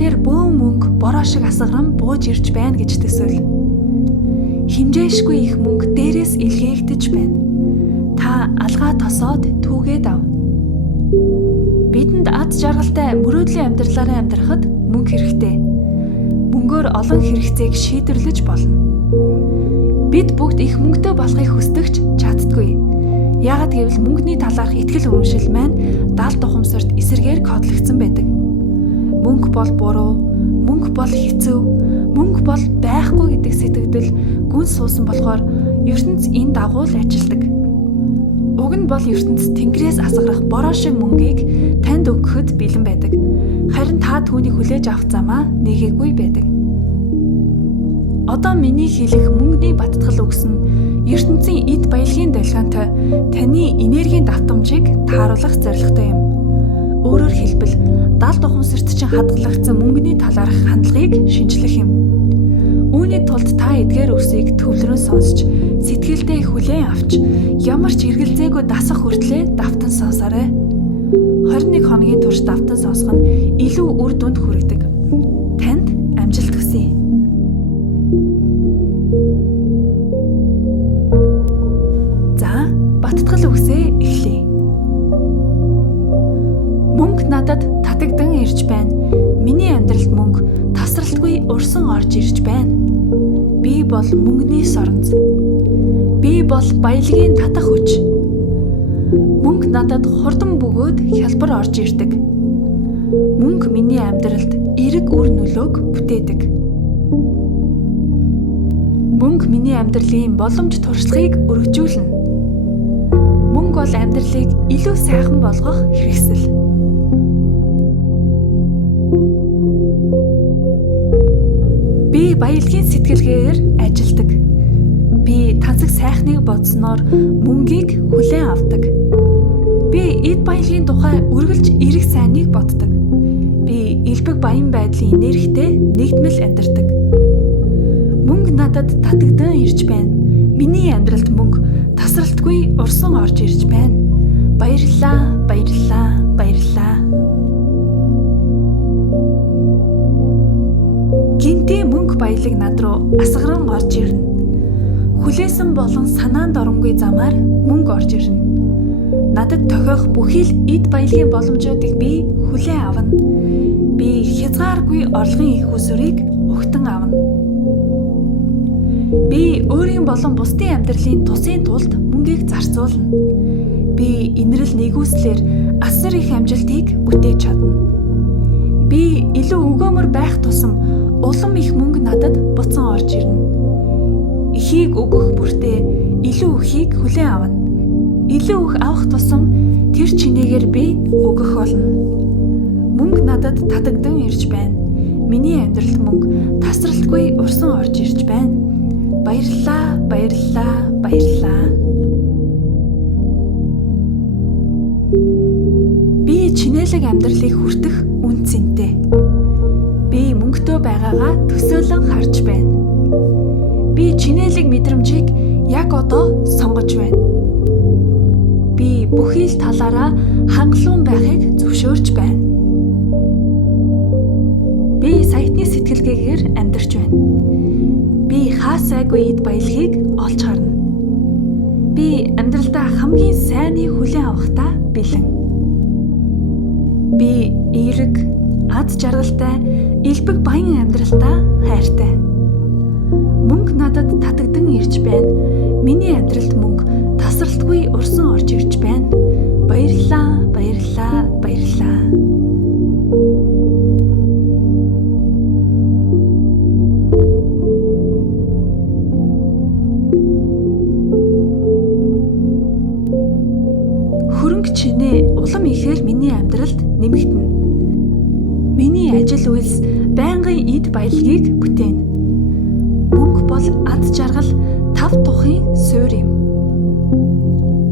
дээр бөөн мөнгө бороо шиг асгаран бууж ирж байна гэж төсөөл. Химжээшгүй их мөнгө дээрээс илгээгдэж байна. Та алгаа тосоод түүгээд ав. Бидэнд аз жаргалтай мөрөөдлийн амьдралаараа амьдрахад мөнгө хэрэгтэй. Мөнгөөр олон хэрэгцээг шийдвэрлэж болно. Бид бүгд их мөнгөтэй болохыг хүсдэгч чаддаггүй. Яагад гэвэл мөнгөний талаарх итгэл үнэмшил маань даалт ухамсарт эсэргээр кодлогдсон байдаг. Мөнгө бол буруу, мөнгө бол хэцүү, мөнгө бол байхгүй гэдэг сэтгэгдэл гүн суусан болохоор ертөнц энэ дагуу л ажилдаг. Уг нь бол ертөнц Тэнгэрээс асгарах бороо шиг мөнгийг танд өгөхөд бэлэн байдаг. Харин та түүнийг хүлээж авах замаа нэгээгүй байдаг. Одоо миний хэлэх мөнгөний баттгал үгс нь ертөнцийн эд баялагын долгионтой таны энергийн давтамжийг тааруулах зорилготой юм. Өөрөөр хэлбэл даалт ухамсарт чинь хадгалагдсан мөнгөний талаарх хандлагыг шинжлэх юм. Үүний тулд та эдгээр үсийг төвлөрөн сонсч, сэтгэлдээ хүлээн авч, ямар ч эргэлзээгүй дасах хүртлээр давтан сонсоорой. 21 хоногийн турш давтан сонсох нь илүү үр дүнд хүргэдэг. Танд амжилт хүсье. За, баттгал үгсээ эхлэе. Мөнгө надад татагдан ирж байна. Миний амьдралд мөнгө тасралтгүй урсан орж ирж байна. Би бол мөнгөний соронц. Би бол баялагын татах хүч. Мөнгө надад хурдан бөгөөд хялбар орж ирдэг. Мөнгө миний амьдралд эерэг үр нөлөөг бүтээдэг. Мөнгө миний амьдралын боломж туршлагыг өргөжүүлнэ. Мөнгө бол амьдралыг илүү сайхан болгох хэрэгсэл. Би баялагын сэтгэлгээр ажилдаг. Би тансаг сайхныг бодсноор мөнгийг хүлээн авдаг. Би эд баялагын тухай үргэлж эрэг сайныг боддог. Би элбэг баян байдлын энергитэй нэгдмэл амьдардаг. Мөнгө надад татагдан ирж байна. Миний амьдралд мөнгө тасралтгүй урсан орж ирж байна. Баярлалаа, баярлалаа, баярлалаа. Гинтээ мөнгө баялаг над руу асгаран орж ирнэ. Хүлээсэн болон санаанд оронгүй замаар мөнгө орж ирнэ. Надад тохиох бүхий л эд баялагын боломжуудыг би хүлээн авна. Би хязгааргүй орлогын их усүрийг өгтөн авна. Би өөрийн болон бусдын амьдралын тусын тулд мөнгийг зарцуулна. Би инрэл нэгүслэр асар их амжилтыг бүтээж чадна. Би илүү өгөөмөр байх тусам улам их мөнгө надад буцан орж ирнэ. Эхийг өгөх бүртээ илүү ихийг хүлээн авна. Илүү их авах тусам тэр чинээгээр би өгөх болно. Мөнгө надад татагдан ирж байна. Миний амьдралд мөнгө тасралтгүй урсан орж ирж байна. Баярлалаа, баярлалаа, баярлалаа. Би чинээлэг амьдралыг хүртэх үн цэнтэй. Би мөнгөтэй байгаагаа төсөөлөн харж байна. Би чинээлэг мэдрэмжийг яг одоо сонгож байна. Би бүхий л талаараа хангалуун байхыг зөвшөөрч байна. Би саятны сэтгэлгээгээр амьдарч байна. Би хаасайгүй эд баялагийг олж харна. Би амьдралдаа хамгийн сайныг хүлээн авахдаа бэлэн. Би эерэг, аз жаргалтай, элбэг баян амьдралдаа хайртай. Мөнгө надад татагдан ирж байна. Миний амьдралд мөнгө тасралтгүй урсан орж ирж байна. Баярлалаа, баярлалаа, баярлалаа. Хөрөнгө чинээ улам ихээр миний амьдралд нэмэгдэнэ. Миний ажил үйлс байнгын эд баялагийг бүтээнэ. Мөнгө бол аз жаргал тав тухын суурь юм.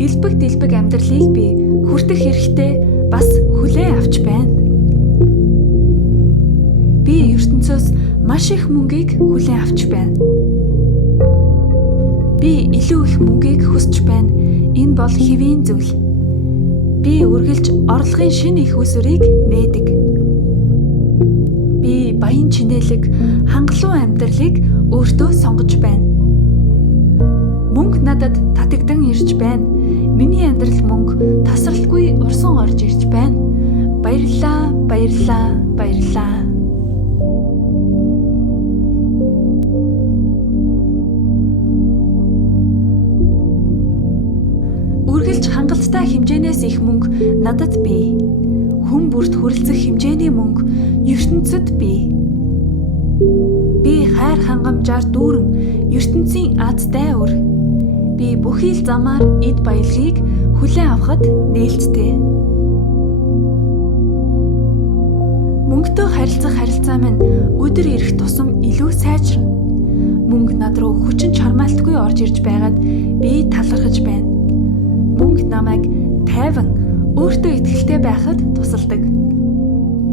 Элбэг дэлбэг амьдралыг би хүртэх хэрэгтэй бас хүлээн авч байна. Би ертөнцөөс маш их мөнгийг хүлээн авч байна. Би илүү их мөнгийг хүсч байна. Энэ бол хэвийн зүйл. Би үргэлж орлогын шинэ их усүрийг нээдэг. Би баян чинэлэг, хангалуун амьдралыг өөртөө сонгож байна. Мөнгө надад татагдан ирж байна. Миний амьдрал мөнгө тасралтгүй урсан орж ирж байна. Баярлалаа, баярлалаа, баярлалаа. Үргэлж хангалттай хэмжээнээс их мөнгө надад бий. Хүн бүрт хүрэлцэх хэмжээний мөнгө ертөнцид бий. Би хайр хангамжаар дүүрэн ертөнцийн азтай өр. Би бүхий л замаар эд баялагийг хүлээн авахд нээлттэй. Мөнгөтэй харилцах харилцаа минь өдөр ирэх тусам илүү сайжирна. Мөнгө над руу хүчин чармаалтгүй орж ирж байгаад би талархаж байна. Мөнгө намайг тайван өөртөө итгэлтэй байхад тусалдаг.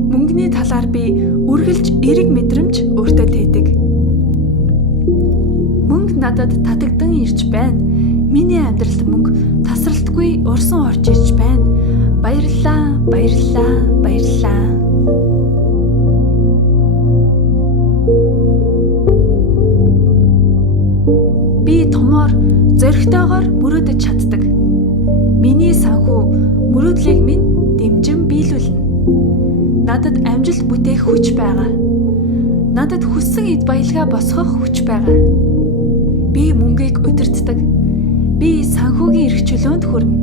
Мөнгөний талаар би үргэлж эерэг мэдрэмж өөртөө тээдэг. Мөнгө надад татагдан ирж байна. Миний амьдралд мөнгө тасралтгүй урсан орж ирж байна. Баярлалаа, баярлалаа, баярлалаа. Би томоор зоригтойгоор мөрөөдөж чаддаг. Миний санхүү мөрөөдлийг минь дэмжин биелүүлнэ. Надад амжилт бүтээх хүч байгаа. Надад хүссэн эд баялгаа босгох хүч байгаа. Би мөнгийг удирддаг. Би санхүүгийн эрх чөлөөнд хүрнэ.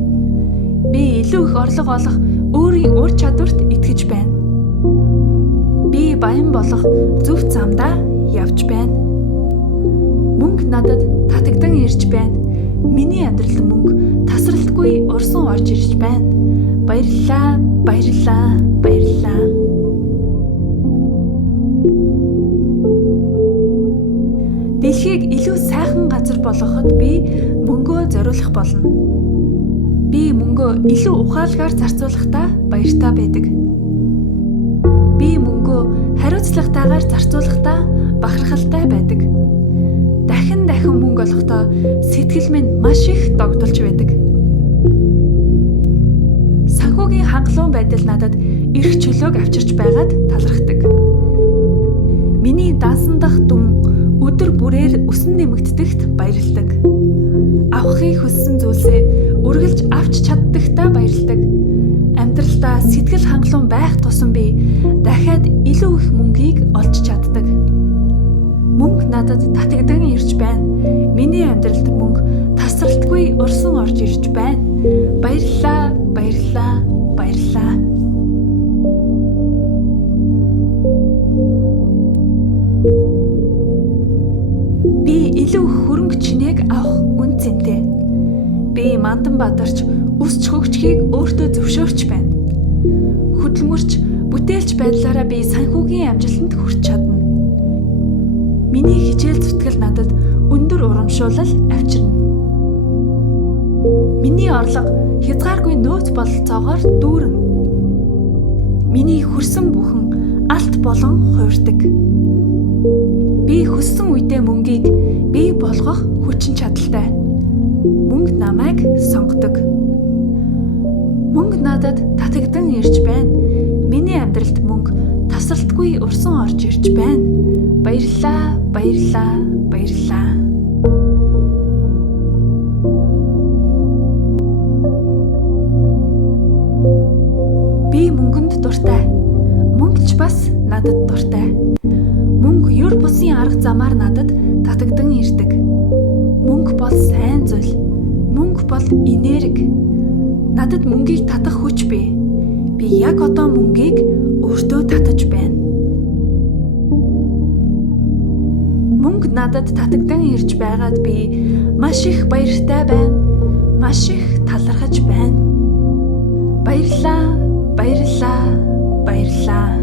Би илүү их орлого олох өөрийн ур чадварт итгэж байна. Би баян болох зөв замдаа явж байна. Мөнгө надад татагдан ирж байна. Миний амьдралд мөнгө тасралтгүй урсан орж ирж байна. Баярлалаа, баярлалаа, баярлалаа. Дэлхийг илүү сайхан газар болгоход би мөнгөө зориулах болно. Би мөнгөө илүү ухаалгаар зарцуулахдаа баяртай байдаг. Би мөнгөө хариуцлагатайгаар зарцуулахдаа бахархалтай байдаг. Дахин мөнгө олохдоо сэтгэл минь маш их догдолж байдаг. Санхүүгийн хангалуун байдал надад эрх чөлөөг авчирч байгаад талархдаг. Миний дансан дах дүн өдөр бүрээр өсөн нэмэгддэгт баярлдаг. Авахыг хүссэн зүйлсээ үргэлж авч чаддагтаа баярлдаг. Амьдралдаа сэтгэл хангалуун байх тусам би дахиад илүү их мөнгийг олж чаддаг. Мөнгө надад татагдан ирж байна. Миний амьдралд мөнгө тасралтгүй урсан орж ирж байна. Баярлалаа, баярлалаа, баярлалаа. Би илүү хөрөнгө чинээг авах үн цэнтэй. Би мандан бадарч өсч хөгжихийг өөртөө зөвшөөрч байна. Хөдөлмөрч, бүтээлч байдлаараа би санхүүгийн амжилтанд хүрч чадна. Миний хичээл зүтгэл надад өндөр урамшуулал авчирна. Миний орлого хязгааргүй нөөц бололцоогоор дүүрэн. Миний хүрсэн бүхэн алт болон хуурдаг. Би хүссэн үедээ мөнгийг бий болгох хүчин чадалтай. Мөнгө намайг сонгодог. Мөнгө надад татагдан ирж байна. Миний амьдралд мөнгө тасралтгүй урсан орж ирж байна. Баярлалаа, баярлалаа, баярлалаа. Би мөнгөнд дуртай. Мөнгө ч бас надад дуртай. Мөнгө юр бусын арга замаар надад татагдан ирдэг. Мөнгө бол сайн зүйл. Мөнгө бол энерги. Надад мөнгийг татах хүч бий. Би яг одоо мөнгийг өөртөө татаж байна. Мөнгө надад татагдан ирж байгаад би маш их баяртай байна. Маш их талархаж байна. Баярлалаа, баярлалаа, баярлалаа.